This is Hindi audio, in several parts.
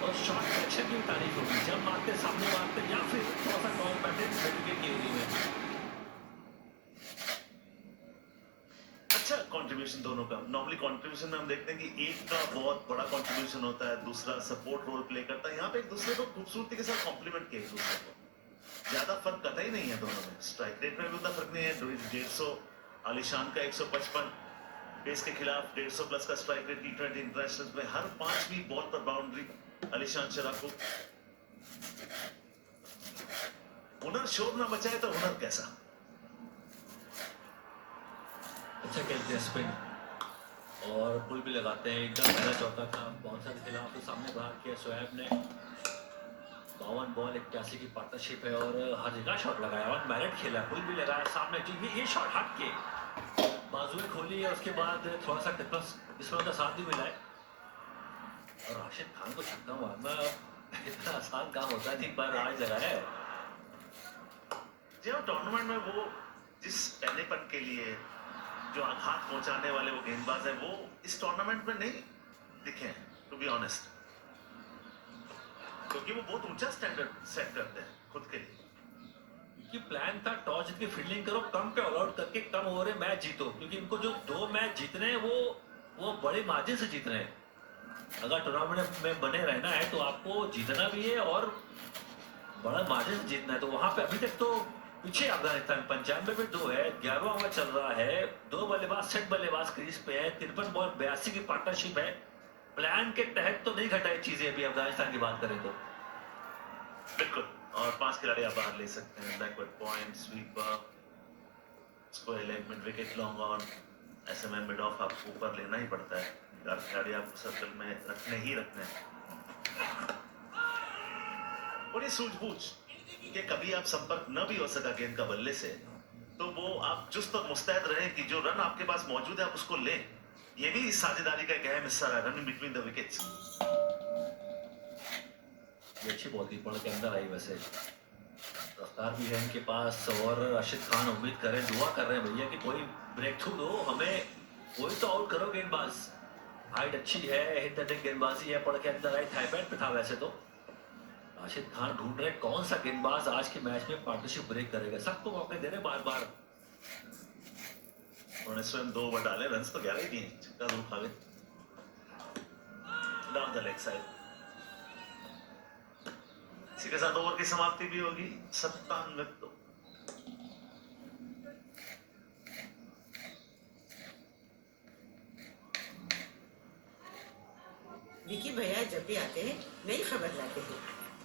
और शॉट सिलेक्शन की भी तारीफ होगी, जब मारते सामने मारते या फिर थोड़ा सा टॉप बैठे विकेट की एरिया में। अच्छा कंट्रीब्यूशन दोनों का। नॉर्मली कंट्रीब्यूशन में हम देखते हैं कि एक का बहुत बड़ा कंट्रीब्यूशन होता है, दूसरा सपोर्ट रोल प्ले करता है। यहाँ पे एक दूसरे को खूबसूरती के साथ कॉम्प्लीमेंट किया एक दूसरे को। ज्यादा फर्क कतई नहीं है दोनों में। स्ट्राइक रेट में भी उतना फर्क नहीं है। 150 आलिशान का 155 पेस के खिलाफ 150 प्लस का स्ट्राइक रेट टी20 इंटरनेशनल में। हर 5वीं बॉल पर बाउंड्री आलिशान शराफ को। हुनर शोर ना बचाए तो हुनर कैसा। अच्छा खेलते हैं स्पिन और पुल भी लगाते हैं। एकदम पहला चौथा था बाउंसर के खिलाफ तो सामने बाहर किया शोएब ने। 52 बॉल 81 की पार्टनरशिप है और हर जगह शॉट लगाया और मैरिट खेला, पुल भी लगाया सामने। ये शॉट हट के बाजुएं खोली है, उसके बाद थोड़ा सा टिप्पस इसमें उनका साथ भी मिला है। और राशिद खान को छक्का मारना इतना आसान काम होता नहीं, पर आज लगा है। जब टूर्नामेंट में वो जिस पहलेपन के लिए जो आघात पहुंचाने वाले वो गेंदबाज है, वो इस टूर्नामेंट में नहीं दिखे हैं, टू बी ऑनेस्ट। क्योंकि वो बहुत ऊंचा स्टैंडर्ड सेट करते हैं खुद के लिए। कि प्लान था टॉस जीत के फील्डिंग करो, कम पे ऑल आउट करके कम ओवर में मैच जीतो, क्योंकि इनको जो 2 मैच जीतने हैं वो बड़े मार्जिन से जीतने हैं। अगर टूर्नामेंट में बने रहना है तो आपको जीतना भी है और बड़ा मार्जिन से जीतना है। तो वहां पे अभी तक तो पीछे अफगानिस्तान 95 पे 2 है, 11वां ओवर चल रहा है, 2 बल्लेबाज सेट बल्लेबाज क्रीज पे है, 53 बॉल 82 की पार्टनरशिप है। प्लान के तहत तो नहीं घटाई चीजें अभी अफगानिस्तान की बात करें तो। बिल्कुल। और 5 खिलाड़ी आप बाहर ले सकते हैं। Backward point, sweeper, square leg, mid wicket, long on. ऐसे में मिड ऑफ आपको ऊपर लेना ही पड़ता है। 4 खिलाड़ी आपको सर्कल में रखने ही रखने हैं। और ये सूझबूझ कि कभी आप संपर्क न भी हो सका गेंद का बल्ले से, तो वो आप चुस्त और मुस्तैद रहे कि जो रन आपके पास मौजूद है आप उसको लें। ये भी इस साझेदारी का एक अहम हिस्सा है, रनिंग बिटवीन द विकेट्स। ये अच्छी बॉल थी, पड़ के अंदर आई। वैसे रफ्तार भी है इनके पास और राशिद खान उम्मीद करें, दुआ कर रहे हैं भैया कि कोई ब्रेक थ्रू दो हमें, कोई तो आउट करो गेंदबाज। हाइट अच्छी है, हिट एंड गेंदबाजी है, पड़ के अंदर आई, थाईपैड पे था वैसे तो। राशिद खान ढूंढ रहे कौन सा गेंदबाज आज के मैच में पार्टनरशिप ब्रेक करेगा। सबको मौके दे रहे बार बार। उन्होंने स्वयं 2 ओवर डाले, रन तो 11 ही दिए, छक्का 2 खा गए। Down the leg side. इसी के साथ ओवर की समाप्ति भी होगी। 97 तो विकी भैया जब भी आते हैं नई खबर लाते हैं।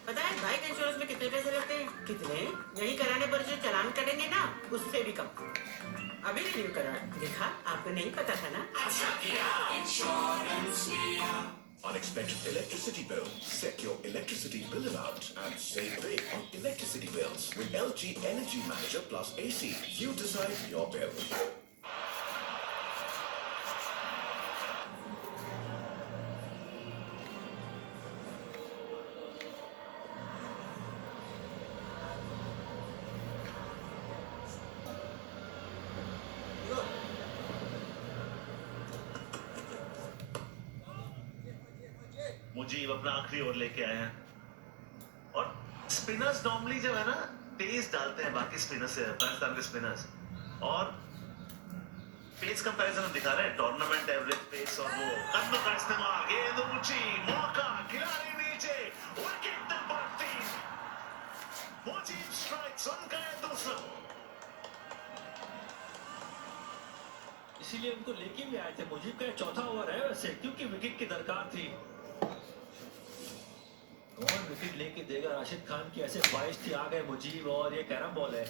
पता है बाइक इंश्योरेंस में कितने पैसे लगते हैं? कितने? यही कराने पर जो चालान करेंगे ना, उससे भी कम। अभी रिन्यू करा, देखा आपको नहीं पता था ना। Unexpected electricity bill. Set your electricity bill amount and save big on electricity bills with LG Energy Manager Plus AC. You decide your bill. Mujib अपना आखिरी ओवर लेके आए हैं। और स्पिनर्स नॉर्मली जो है ना तेज डालते हैं बाकी स्पिनर से, पाकिस्तान के स्पिनर्स। और पेस कंपैरिजन दिखा रहे हैं, टूर्नामेंट एवरेज पेस और वो कदम का इस्तेमाल। गेंद ऊंची, मौका, खिलाड़ी नीचे, विकेट नंबर 3। मुजीब स्ट्राइक्स, उनका है दूसरा। इसीलिए उनको लेके भी आए थे। मुजीब का 4था ओवर है वैसे, क्योंकि विकेट की दरकार थी। कौन विकेट लेके देगा? राशिद खान की ऐसे ख्वाहिश थी, आ गए मुजीब और ये कैरम बॉल है।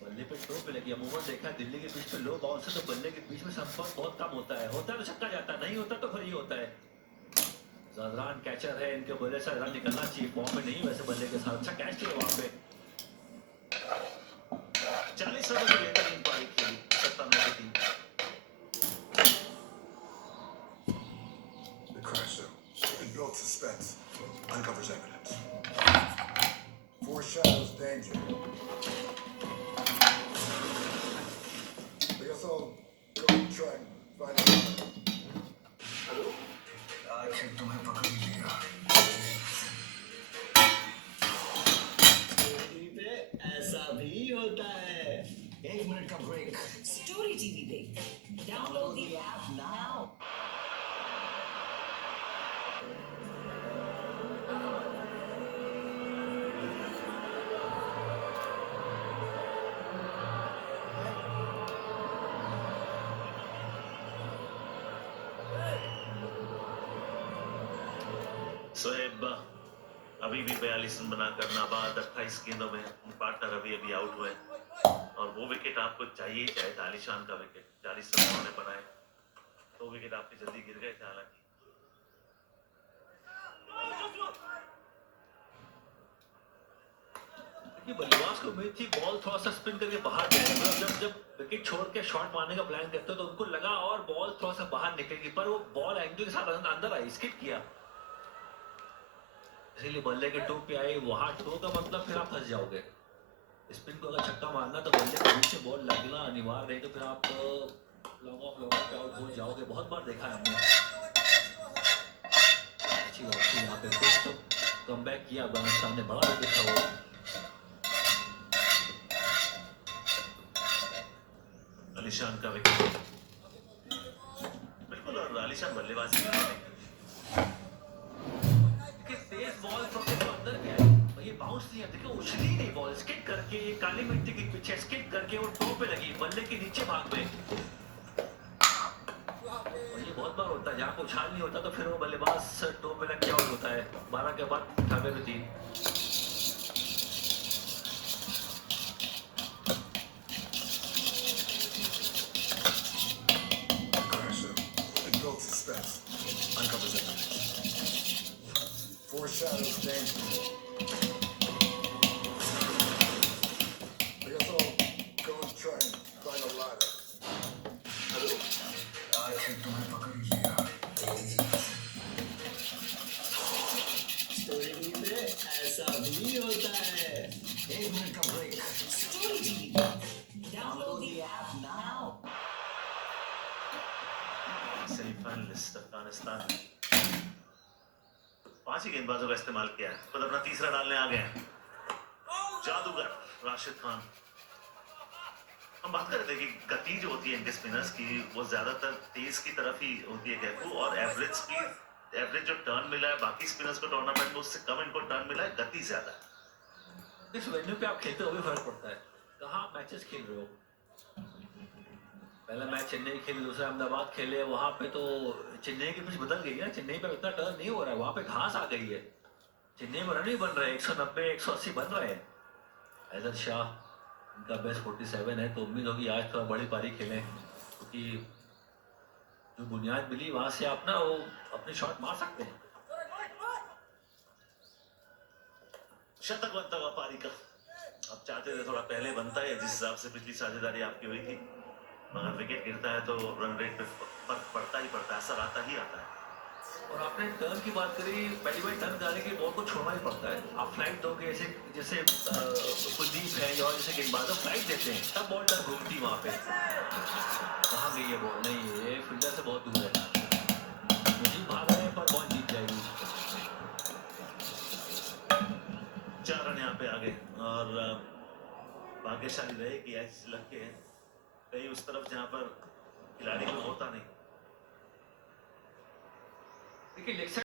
बल्ले पे टो पे लगी। अमूमन देखा दिल्ली के बीच में लो बाउंस है तो बल्ले के बीच में संपर्क बहुत कम होता है तो छक्का जाता है, नहीं होता तो फिर ये होता है। ज़दरान कैचर है, इनके बल्ले से रन निकलना चाहिए। फॉर्म में नहीं वैसे बल्ले के साथ, अच्छा कैच किया वहां पे। 40 रनों की बेहतरीन पारी खेली 97 की team. The crash show. It builds suspense, uncovers evidence, foreshadows danger. I guess I'll go and try and find out. आज तुम्हें पकड़ लिया। शोएब अभी भी 42 रन बनाकर नाबाद 28 गेंदों में पार्टनर अभी आउट हुए और वो विकेट आपको चाहिए चाहे आलिशान का विकेट 40 रन उन्होंने बनाए, तो विकेट आपके जल्दी गिर गए थे हालांकि। कि बल्लेबाज को उम्मीद थी बॉल थोड़ा सा स्पिन करके बाहर जाएगा, जब जब विकेट छोड़ के शॉट मारने का प्लान करते हो तो उनको लगा और बॉल थोड़ा सा बाहर निकलेगी, पर वो बॉल एंगल के साथ अंदर आई, स्किप किया, इसीलिए बल्ले के टो पे आई। वहां टो का मतलब फिर आप फंस जाओगे। स्पिन को अगर छक्का मारना तो बल्ले के बीच से बॉल लगना अनिवार्य है, तो फिर आप लॉन्ग ऑफ पे आउट हो जाओगे। बहुत बार देखा है हमने। अच्छी बात थी यहाँ पे कुछ तो कमबैक किया अफगानिस्तान ने, बड़ा विकेट था वो। आलिशान का विकेट बिल्कुल, और आलिशान बल्लेबाजी तेज बॉल फ्रॉम द अंदर भी आई, ये बाउंस नहीं है, देखो उछली नहीं बॉल, स्किट करके काली मिट्टी के पीछे स्किट करके वो टो पे लगी, बल्ले के नीचे भाग में। और ये बहुत बार होता है, जहाँ को उछाल नहीं होता तो फिर वो बल्लेबाज टो पे लग के आउट होता है। 12 के बाद 98 में 3। Aggressive. It builds suspense. Uncovers it. Foreshadows danger. I guess I'll go and try and climb a ladder. आखिर तुम्हें पकड़ लिया। स्टोरी में ऐसा भी होता है। 1 मिनट का break. Download the app now. Semifinalist Afghanistan 5 ही गेंदबाजों का इस्तेमाल किया है, खुद अपना तीसरा डालने आ गए हैं जादूगर राशिद खान। हम बात कर रहे थे कि गति जो होती है इनके स्पिनर्स की वो ज्यादातर तेज की तरफ ही होती है कैफू, और एवरेज स्पीड, एवरेज जो टर्न मिला है बाकी स्पिनर्स को टूर्नामेंट में उससे कम इनको टर्न मिला है, गति ज्यादा है। इस वेन्यू पे आप खेलते हो भी फर्क पड़ता है, कहाँ आप मैचेस खेल रहे हो। पहला मैच चेन्नई खेले, दूसरा अहमदाबाद खेले, वहां पे तो चेन्नई की पिच बदल गई है, चेन्नई पे इतना टर्न नहीं हो रहा है, वहां पे घास आ गई है, चेन्नई में रन ही बन रहे हैं, 190 180 बन रहे हैं। हैदर शाह इनका बेस्ट 47 है, तो उम्मीद होगी आज थोड़ा बड़ी पारी खेलें, क्योंकि जो बुनियाद मिली वहां से आप ना वो अपने शॉट मार सकते हैं। शतक बनता हुआ पारी का, अब चाहते थे थोड़ा पहले बनता है जिस हिसाब से पिछली साझेदारी आपकी हुई थी, मगर विकेट गिरता है तो रन रेट पे फर्क पड़ता ही पड़ता है, असर आता ही आता है। और आपने टर्न की बात करी, पहली बार टर्न कराने के बॉल को छोड़ना ही पड़ता है। आप फ्लाइट दोगे, ऐसे जैसे कुलदीप है और जैसे गेंदबाज फ्लाइट देते हैं, तब बॉल टर्न घूमती वहां पे। कहाँ गई है बॉल, नहीं ये फील्डर से बहुत दूर है, मुझे भाग रहे हैं पर बॉल जीत जाएगी। 4 रन यहाँ पे आ गए और भाग्यशाली रहे कि एच लग के कहीं उस तरफ जहां पर खिलाड़ी को होता नहीं। देखिए लेग साइड